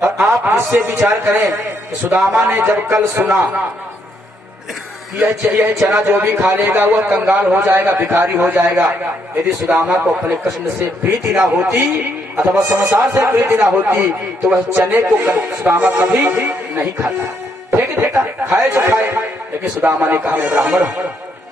और आप इससे विचार करें कि सुदामा ने जब कल सुना कि यह चना जो भी खा लेगा वह कंगाल हो जाएगा, भिखारी हो जाएगा। यदि सुदामा को अपने कृष्ण से प्रीति ना होती अथवा संसार से प्रीति ना होती तो वह चने को सुदामा कभी नहीं खाता, फेंक देता, खाए जो खाए। लेकिन सुदामा ने कहा मैं ब्राह्मण हूँ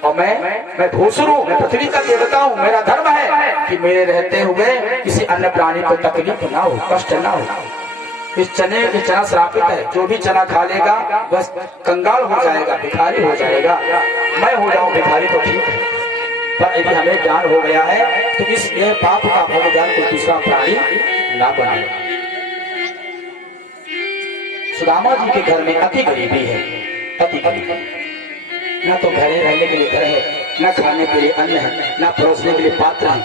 और मैं भूसुर हूँ, मैं पृथ्वी का देवता हूँ, मेरा धर्म है कि मेरे रहते हुए किसी अन्य प्राणी को तकलीफ ना हो, कष्ट ना हो। इस चना श्रापित है, जो भी चना खा लेगा बस कंगाल हो जाएगा, भिखारी हो जाएगा। मैं हो जाऊं भिखारी तो ठीक है, पर यदि हमें ज्ञान हो गया है तो इस पाप का भोगदान कोई दूसरा प्राणी ना बनाए। सुदामा जी के घर में अति गरीबी है, अति गरीबी। न तो घरे रहने के लिए घर है, न खाने के लिए अन्न है, न परोसने के लिए पात्र है।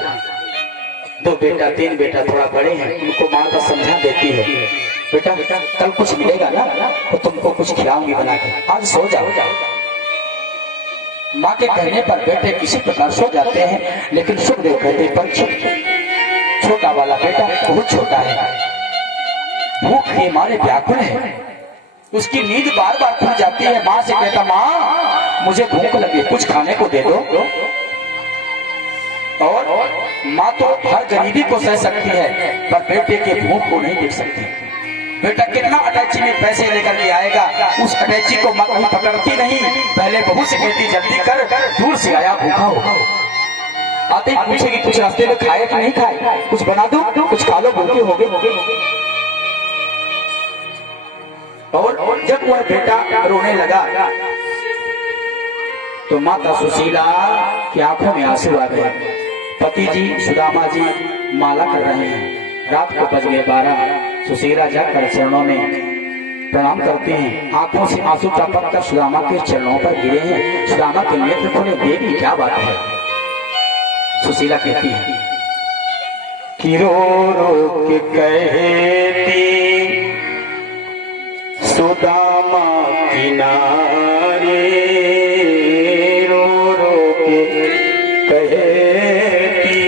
2 बेटा 3 बेटा थोड़ा बड़े हैं, उनको माता समझा देती है बेटा कल कुछ मिलेगा ना तो तुमको कुछ खिलाऊंगी बना के, आज सो जाओ। माँ के कहने पर बेटे किसी प्रकार सो जाते हैं, लेकिन सुखदेव कहते पर छोटा वाला बेटा बहुत छोटा है, भूख के मारे व्याकुल है, उसकी नींद बार बार खुल जाती है। माँ से कहता माँ मुझे भूख लगी, कुछ खाने को दे दो। और माँ तो हर गरीबी को सह सकती है पर बेटे के भूख को नहीं देख सकती। बेटा कितना अटैची में पैसे लेकर के आएगा, उस अटैची को माँ कहीं पकड़ती नहीं, पहले बहू से कहती जल्दी कर, दूर से आया भूखा हो। आते ही पूछेगी कुछ रास्ते में खाए कि नहीं खाए, कुछ बना दो, कुछ खा लो, भूखे हो गए। और जब वह बेटा रोने लगा तो माता सुशीला की आंखों में आंसू आ गए। पति जी सुदामा जी माला कर रहे हैं, रात को बज गए 12। सुशीला जाकर चरणों में प्रणाम करते हैं, आंखों से आंसू टपक कर सुदामा के चरणों पर गिरे हैं। सुदामा के नेत्र खोले, देवी क्या बात है। सुशीला कहती है कि रो रो के कहती सुदामा किनारे, रो रो के कहती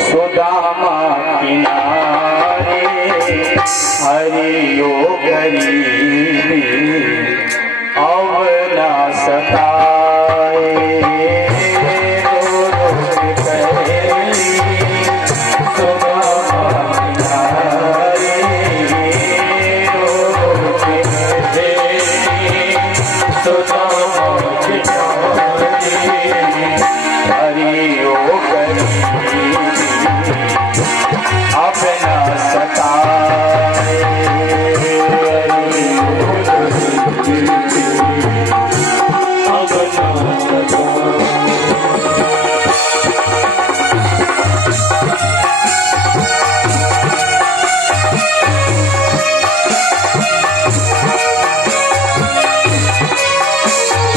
सुदामा किनारे, हरि यो गरीबी अब ना सताए। रो रो के कहती सुदामा किनारे, रो रो के कहती सुदामा किनारे, हरि यो गरीबी अब ना सताए। अब ना सताए।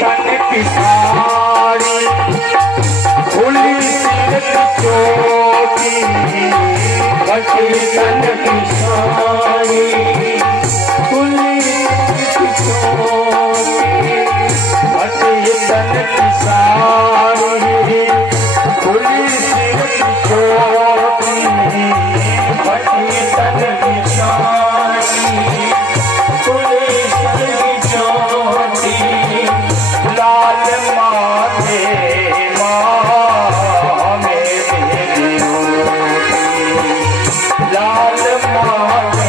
तन की साड़ी खुली सिर की चोटी, तन की साड़ी खुली सिर की चोटी, तन की साड़ी खुली सिर की चोटी, तन की साड़ी खुली सिर की चोटी, लाल माथे माँ मेरी रोटी, लाल माथे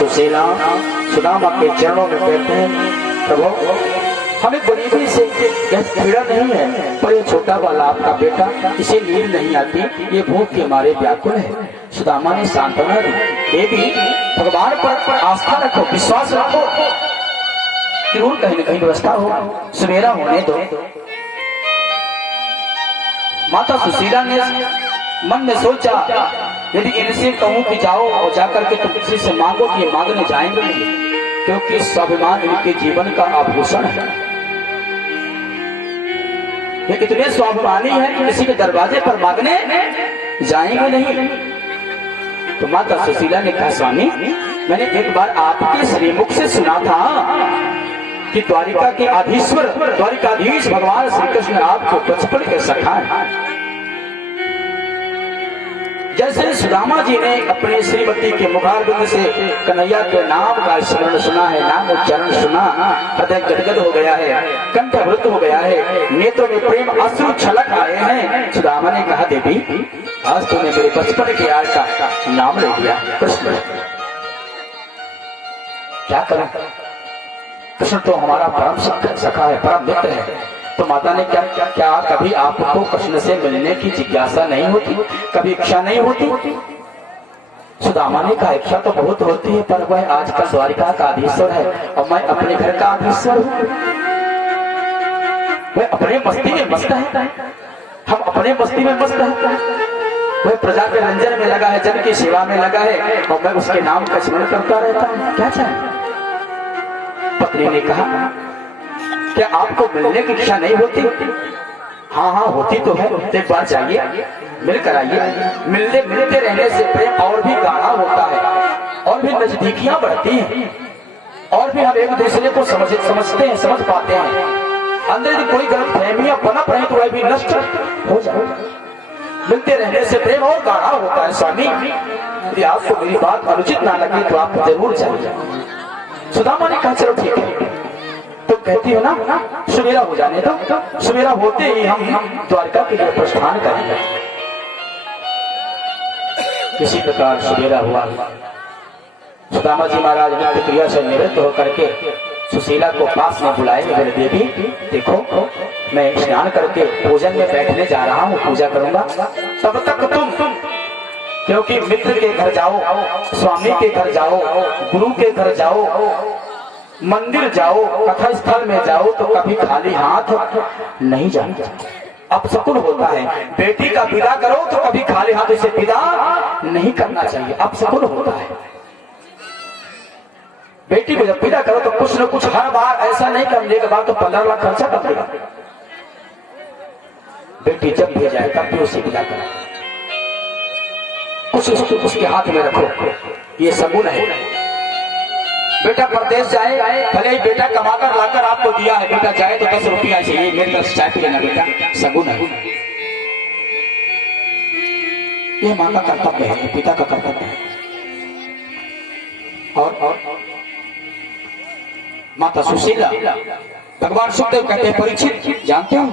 सुशीला सुदामा के चरणों में कहते हैं प्रभु हमें गरीबी से यह पीड़ा नहीं है, पर ये छोटा वाला आपका बेटा इसे नींद नहीं आती, ये भूख के मारे व्याकुल है। सुदामा ने सांत्वना दी, देवी भगवान पर आस्था रखो, विश्वास रखो, जरूर कहीं न कहीं व्यवस्था हो, सवेरा होने दो। माता सुशीला ने मन में सोचा यदि इनसे कहूं कि जाओ और जाकर के तुम किसी से मांगो कि ये मांगने जाएंगे नहीं, क्योंकि स्वाभिमान इनके जीवन का आभूषण है। ये इतने स्वाभिमानी है कि किसी के दरवाजे पर मांगने जाएंगे नहीं। तो माता सुशीला ने कहा स्वामी मैंने एक बार आपके श्रीमुख से सुना था कि द्वारिका के अधीश्वर द्वारिकाधीश भगवान श्री कृष्ण आपको बचपन के सखा है। जैसे सुदामा जी ने अपने श्रीमती के मुखारबिंद से कन्हैया के नाम का स्मरण सुना है, नाम उच्चारण सुना, हृदय गदगद हो गया है, कंठ अवरुद्ध हो गया है, नेत्रों में प्रेम अश्रु छलक आए हैं। सुदामा ने कहा देवी आज तुमने मेरे बचपन के यार का नाम ले लिया कृष्ण, क्या करें, कृष्ण तो हमारा परम सखा है, परम मित्र है। तो माता ने क्या कभी आपको कृष्ण से मिलने की जिज्ञासा नहीं होती, कभी इच्छा नहीं होती? सुदामा ने कहा इच्छा तो बहुत होती है, पर वह आजकल द्वारिका का अधीश्वर है और मैं अपने घर का अधीश्वर हूँ। वह अपने मस्ती में मस्त है, हम अपने मस्ती में मस्त है। वह प्रजा के रंजन में लगा है, जन की सेवा में लगा है और मैं उसके नाम का स्मरण करता रहता हूँ। क्या चाहे? पत्नी ने कहा क्या आपको मिलने की इच्छा नहीं होती? हाँ हाँ होती तो है, एक बार जाइए मिलकर आइए। मिलते रहने से प्रेम और भी गाढ़ा होता है, और भी नजदीकियां बढ़ती हैं, और भी हम एक दूसरे को समझते हैं, समझ पाते हैं। अंदर यदि कोई गलत फहमियां पनप रही तो वह भी नष्ट हो जाए। मिलते रहने से प्रेम और गाढ़ा होता है। स्वामी यदि आपको मेरी बात अनुचित ना लगे तो आप जरूर जाइए। सुदामा ने कहा चलो ठीक है, तुम कहती हो ना सवेरा हो जाने दो, सवेरा होते ही हम द्वारका के लिए प्रस्थान करेंगे। किसी प्रकार सवेरा हुआ, सुदामा जी महाराज नित्य क्रिया से निवृत्त होकर के सुशीला को पास में बुलाए, बोले देवी देखो मैं स्नान करके भोजन में बैठने जा रहा हूँ, पूजा करूंगा, तब तक तुम क्योंकि मित्र के घर जाओ, स्वामी के घर जाओ, गुरु के घर जाओ, मंदिर जाओ, कथा स्थल में जाओ तो कभी खाली हाथ नहीं जाना, अपशकुन होता है। बेटी का विदा करो तो कभी खाली हाथ से विदा नहीं करना चाहिए, अपशकुन होता है। बेटी को जब विदा करो तो कुछ न कुछ हर बार ऐसा नहीं करने के बाद तो 15 लाख खर्चा कर देगा। बेटी जब भी जाए तब भी उसे विदा करो, कुछ उसके हाथ में रखो, ये सगुन है। बेटा परदेश जाए, भले ही बेटा कमाकर लाकर आपको दिया है, बेटा जाए तो 10 रुपया चाहिए, मेरे तरफ चाय पी लेना बेटा, सगुन है। ये माँ का कर्तव्य है, पिता का कर्तव्य है। और माता सुशीला भगवान सुखदेव कहते हैं परीक्षित जानते हो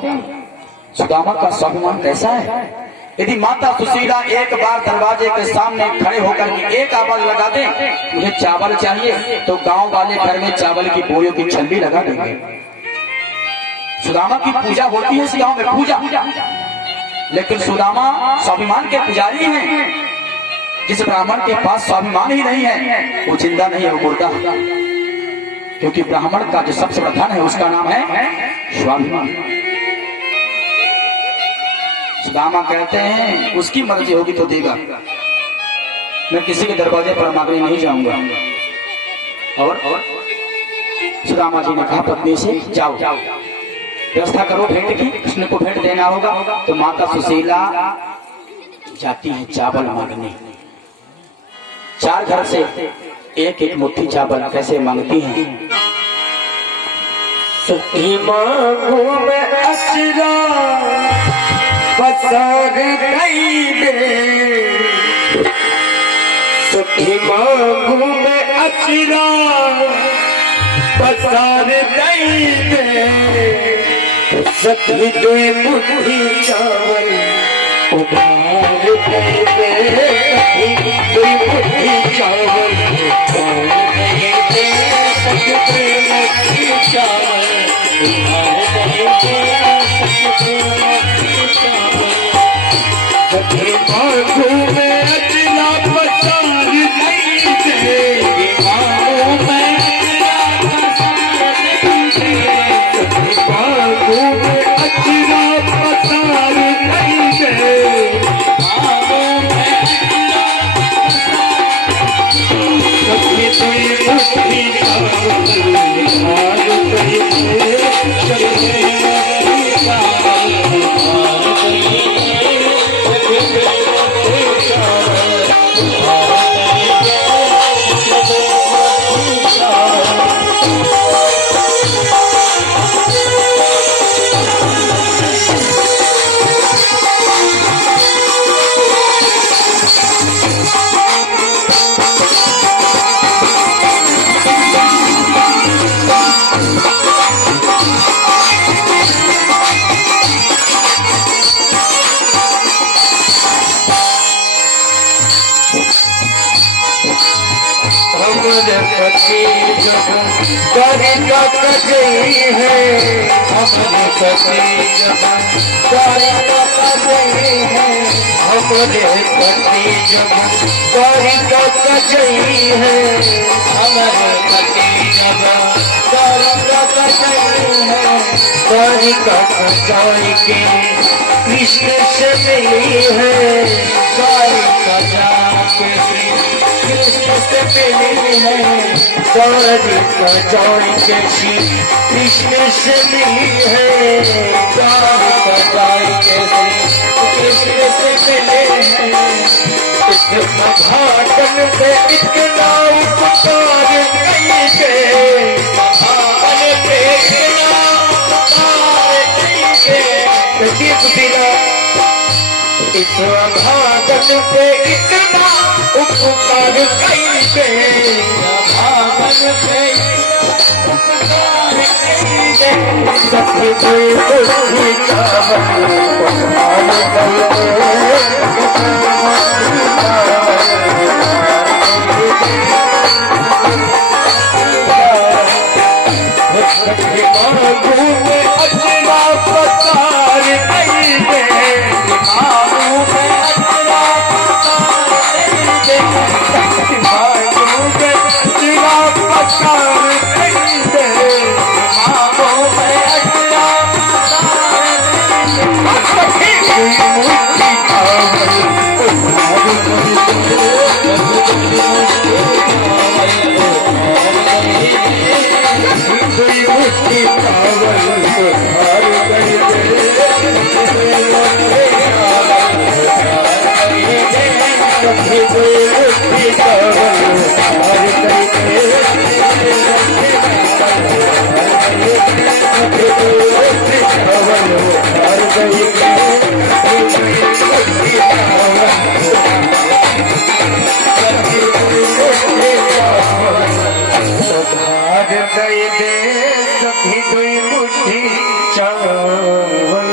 सुदामा का स्वाभिमान कैसा है? यदि माता सुशीला एक बार दरवाजे के सामने खड़े होकर के एक आवाज लगा दे मुझे चावल चाहिए, तो गांव वाले घर में चावल की बोरियों की छल्ली लगा देंगे। सुदामा की पूजा होती है इस गांव में, पूजा, लेकिन सुदामा स्वाभिमान के पुजारी हैं। जिस ब्राह्मण के पास स्वाभिमान ही नहीं है वो जिंदा नहीं है, वो मुर्दा, क्योंकि ब्राह्मण का जो सबसे बड़ा धन है उसका नाम है स्वाभिमान। सुदामा कहते हैं उसकी मर्जी होगी तो देगा, मैं किसी के दरवाजे पर मांगने नहीं जाऊंगा। और सुदामा जी ने कहा पत्नी से जाओ व्यवस्था करो भेंट की, कृष्ण को भेंट देना होगा। तो माता सुशीला जाती है चावल मांगने, 4 घर से एक एक मुट्ठी चावल कैसे मांगती हैं? सुखी मांगू में अचरा पसार दई दे, सुखी मांगू में अचरा पसार दई दे, सखी दुई मुट्ठी चावल उधार दई दे, सखी दुई मुट्ठी चावल घूमे अचला पसार नहीं दे, बागों में अचला पसार नहीं दे, बागों में अचला पसार नहीं दे, बागों में अचला सखी तुई मुट्ठी चावल हार गई दे, सखी हमरे पति जब गाड़ी का कजई है, हमरे पति जब गाड़ी का कजई है, हमरे पति जब गाड़ी का कजई है, हमारे पति जब गाड़ी का कजई है, गाड़ी का कजई के कृष्ण से मिली है, गाड़ी का जाके कृष्ण से मिली है, गाड़ी का जाई के श्री कृष्ण से मिली है, गाड़ी का जाई के श्री कृष्ण से मिली है। इस घाटन पे इतना उपकार नहीं दे, घाटन पे इतना उपकार नहीं दे, दीप बिना इस भागन पे इतना उपकार कैसे, भागन पे उपकार नहीं दे, सखी कोई मुट्ठी चावल हार गई, सखी बागों में अचला पसार नहीं दे, बागों में अचला पसार नहीं दे, बागों में अचला पसार नहीं दे, बागों में अचला पसार नहीं दे, सखी कोई मुट्ठी चावल हार गई, कोई मुट्ठी चावल हार गई, सखी कोई मुट्ठी चावल हार गई, सखी कोई मुट्ठी चावल हार गई, हार गई दे, सखी कोई मुट्ठी चावल।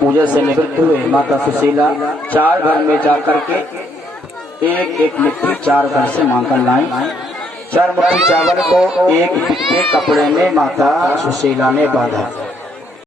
पूजा से निवृत्त हुए माता सुशीला 4 घर में जाकर के एक एक मुट्ठी 4 घर से मांगकर लाई। 4 मुट्ठी चावल को एक बिकते कपड़े में माता सुशीला ने बांधा।